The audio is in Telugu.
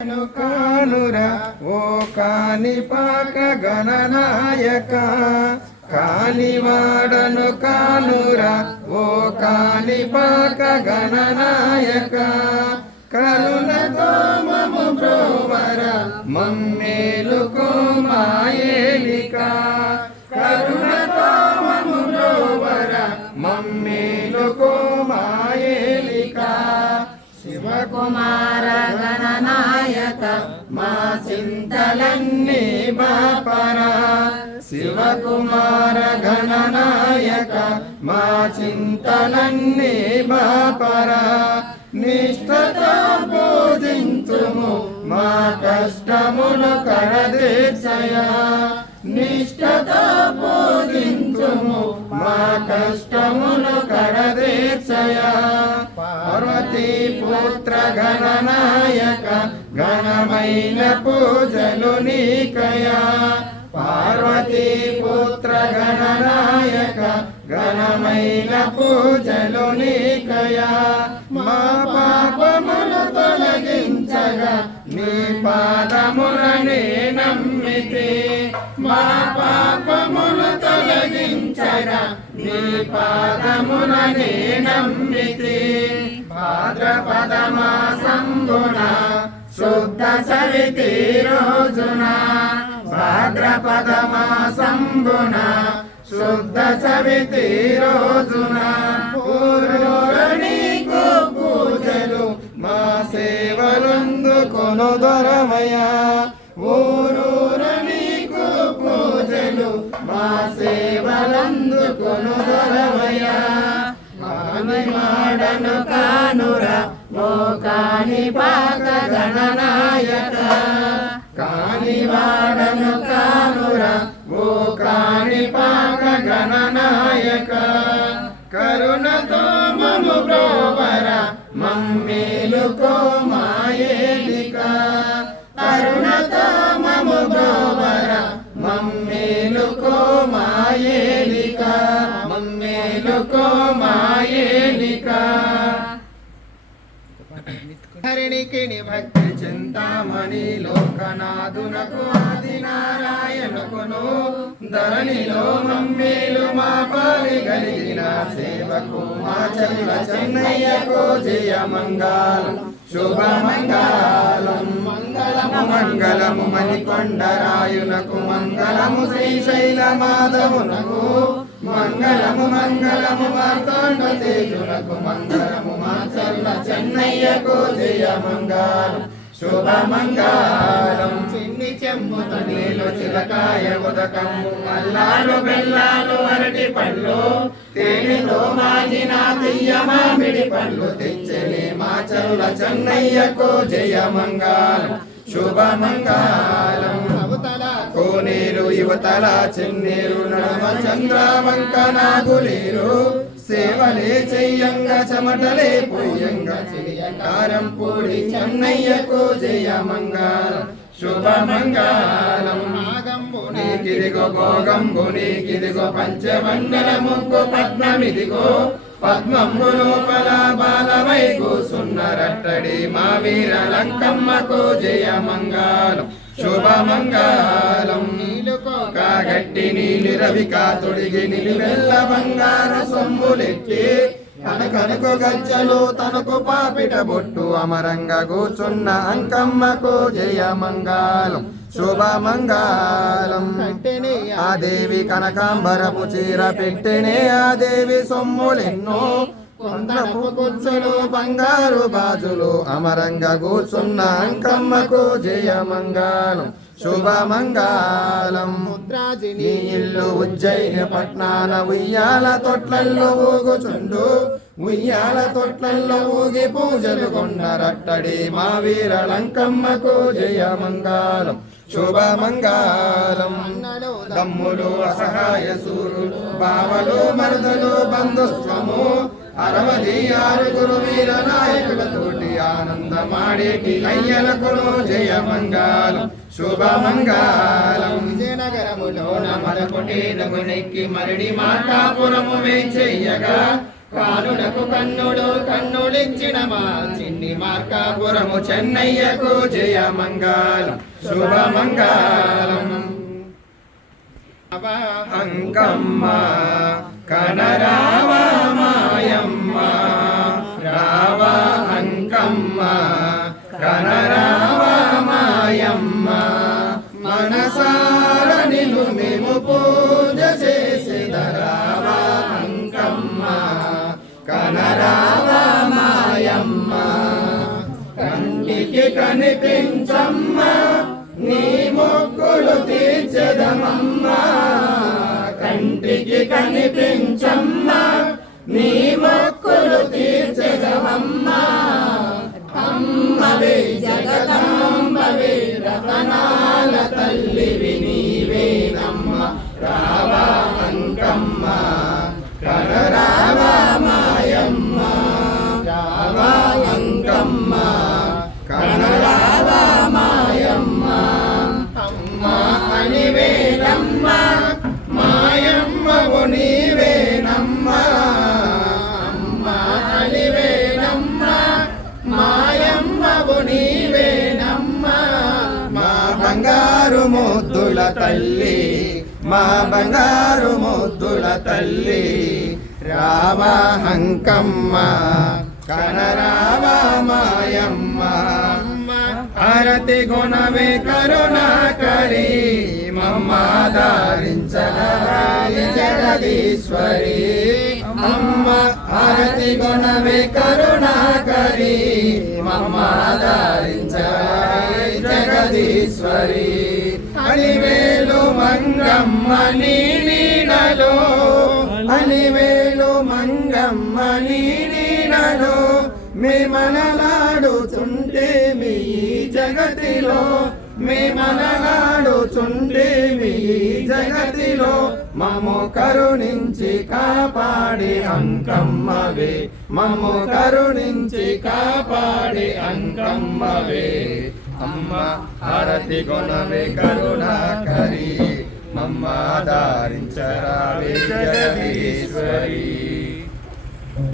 కానురా ఓ కాణిపాక గణనాయక కానివాడను కానురా ఓ కాణిపాక గణనాయక. కరుణతో మము బ్రోవర మమ్మేలుకో కోమాయేలి శివకుమార గణనాయక మా చింతలన్నీ బాపరా. శివకుమార గణనాయక మా చింతలన్నీ బాపరా. నిష్ఠతో పూజించుము మా కష్టములు కరదీర్చయ నిష్ఠతో పూజించుము మా కష్టములు కరదీర్చయా పుత్ర గణనాయక ఘనమైన పూజలు నీకయా. పార్వతీ పుత్ర గణనాయక ఘనమైన పూజలు నీకయా. మా పాపములు తొలగించగా నీ పాదములనే నమ్మితే. మా పాపములు తొలగించగా నీ పాదములనే నమ్మితే. భాద్రపద శుద్ధ సవితి రోజున భాద్రపద శుద్ధ సవితి రోజున పూర్వనీకు పూజలు మా సేవలందుకొను దొరమయా ఊరూర నీకు పూజలు మా సేవలందుకొను దొరమయా కాని మాడను కానురా ఓ కాని పాక గణనాయక. కాని వాడను కానురా ఓ కాని పాక గణనాయక. కరుణతో మము బ్రోవర మమ్మేలుకో మాయేలిక. కరుణతో మము బ్రోవర హరిణికి భక్తి చింతామణి లోకనాథునకు ఆది నారాయణకును ధరణిలో మమ్మీలు మా పాలి కలిగిన సేవకు మా చల్ల చెన్నయ్యకు జయ మంగళం. శుభ మంగళం. మంగళము మంగళము మణికొండరాయునకు మంగళము శ్రీశైల మాధవునకు మంగళము మంగళము మార్తాండ తేజునకు మంగళము. మాచల్ల చెన్నయ్యకు జయ మంగళం శుభ మంగళం చిన్ని చెంబుత నీళ్ళు చిలకాయ ఉదకము అల్లాలు బెల్లాలు అరటి పళ్ళు తేనెలో మాగిన తీయ మామిడి పళ్ళు తెచ్చని మా చల్ల చెన్నయ్యకు జయ మంగళం శుభ మంగళం కోనేరు యువతల చెన్నేరు నడమ చంద్రవంక నాగులేరు సేవలే చెయ్యంగా చెమటలే పొయ్యంగా కారం పూడి చెన్నయ్యకు జయ మంగళం శుభ మంగళం నీకిదిగో భోగంబు నీకిదిగో పంచమండల ముగ్గు పద్మమిదిగో పద్మము లోపల బాలమై కూసున్నరట్టడి మా వీర లంకమ్మకు జయ మంగళం గట్టి మంగళం నీలి రవికా తొడిగి నిలివెల్ల బంగార సొమ్ములెక్కి కనకనకు గజ్జలు తనకు పాపిట బొట్టు అమరంగా కూర్చున్న అంకమ్మకు జయ మంగళం శుభ మంగళం. ఆ దేవి కనకాంబరపు చీర పెట్టినే ఆ దేవి సొమ్ములెన్నో కొందరపు కుచ్చులు బంగారు బాజులు అమరంగా కూర్చున్న అంకమ్మకు జయ మంగళం. శుభ మంగళం నీ ఇల్లు ఉజ్జయిని పట్నాన ఉయ్యాల తొట్లల్లో ఊగుచుండు. ఉయ్యాల తొట్లల్లో ఊగి పూజలు కొన్నరట్టడి మా వీర లంకమ్మకు జయ మంగళం శుభ మంగళం దమ్ములు అసహాయ సూరులు బావలు మరుదలు బంధుత్వము అరవది ఆరుగురు వీర నాయకులతోటి ఆనందమాడేటి అయ్యలకును జయ మంగళం శుభ మంగళం విజయనగరములోన మరొకటి మరడి మాటాపురము వేచెయ్యగా కానుడకు కన్నుడు కన్నుడిచ్చిన మా చిన్ని మార్కాపురము చెన్నయ్యకు జయమంగళం. శుభమంగళం. అంకమ్మ కనరావా నీకి కనిపించమ్మా నీ మొక్కులు తీర్చదమమ్మా కంటికి కనిపించమ్మా నీ మొక్కులు తీర్చదమమ్మా అమ్మవే జగదాంబవే రతనాల తల్లి. బంగారు ముద్దుల తల్లి మా బంగారు ముద్దుల తల్లి రావా హంకమ్మ కనరావా మాయమ్మ. అరతి గుణవే కరుణాకరి మమ్మాదారించరాయి జగదీశ్వరి. అమ్మ అరతి గుణవే కరుణాకరి మమ్మాదారించరాయి జగదీశ్వరి. అలివేలు మంగమ్మ నీ నీడలో. అలివేలు మంగమ్మ నీ నీడలో. మేమనలాడుచుంటే మీ జగతిలో. మేమనలాడుచుంటే మీ జగతిలో. మమ్ము కరుణించి కాపాడి అంకమ్మవే. మమ్ము కరుణించి కాపాడి అంకమ్మవే. అమ్మ హారతి కొనవే కరుణాకరి. మమ్మ దారించరావే జగదీశ్వరి.